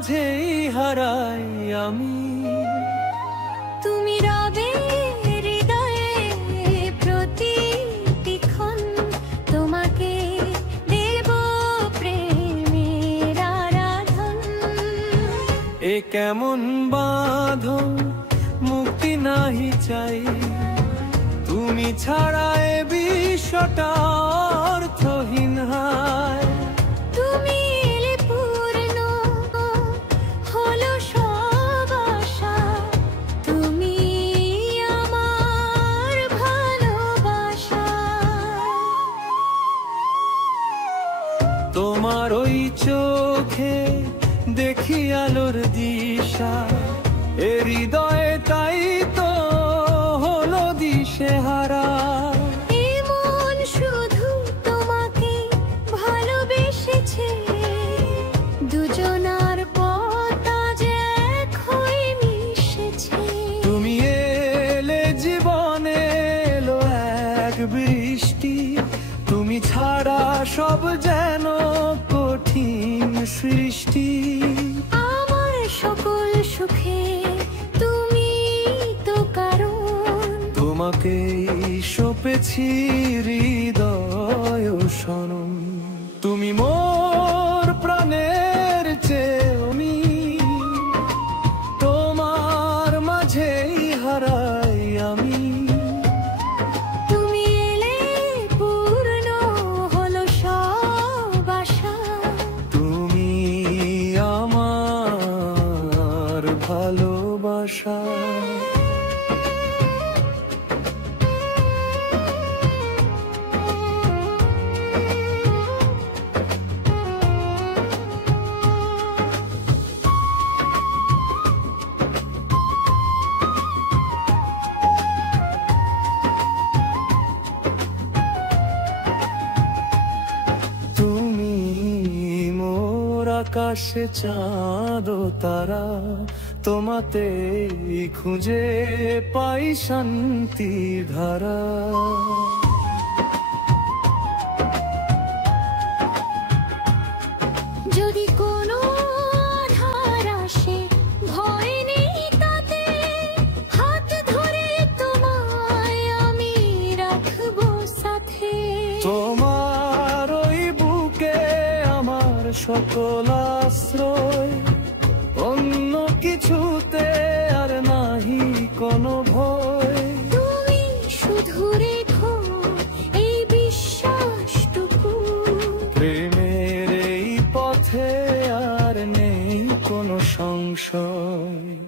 মাঝেই হারাই আমি। তুমি রবে হৃদয়ে প্রতিক্ষণ, তোমাকে দেব প্রেমের আরাধন। এ কেমন বাঁধন, মুক্তি নাহি চাই, তুমি ছাড়া এ বিশ্বটা অর্থহীন হয়। তুমি এলে পূর্ণ হলো সব আশা, তুমি আমার ভালোবাসা। তোমার ওই চোখে দেখি আলোর দিশা, এ হৃদয়ে তাই তো হলো দিশেহারা। এমন শুধু তোমাকে ভালোবেসেছে, দুজনার পথ আজ এক হয়ে মিশেছে। তুমি এলে জীবনে এলো এক বৃষ্টি, তুমি ছাড়া সব যেন কঠিন সৃষ্টি। আমার সকল সুখে তুমি তো কারণ, তোমাকেই সপেছি হৃদয় সনম। তুমি মোর প্রাণের চেয়ে, তোমার মাঝেই হারাই আমি। তুমি এলে পূর্ণ হলো সব আশা, তুমি আমার ভালোবাসা। তুমি মোর আকাশে চাঁদ ও তারা, তোমাতেই খুঁজে পাই শান্তির ধারা। যদি কোনো আধার আসে ভয় নেই তাতে, হাত ধরে তোমায় আমি রাখবো সাথে। তোমার ওই বুকে আমার সকল আশ্রয়, অন্য কিছুতে আর নাহি কোনো ভয়। তুমি শুধু রেখো এই বিশ্বাসটুকু, প্রেমের এই পথে আর নেই কোনো সংশয়।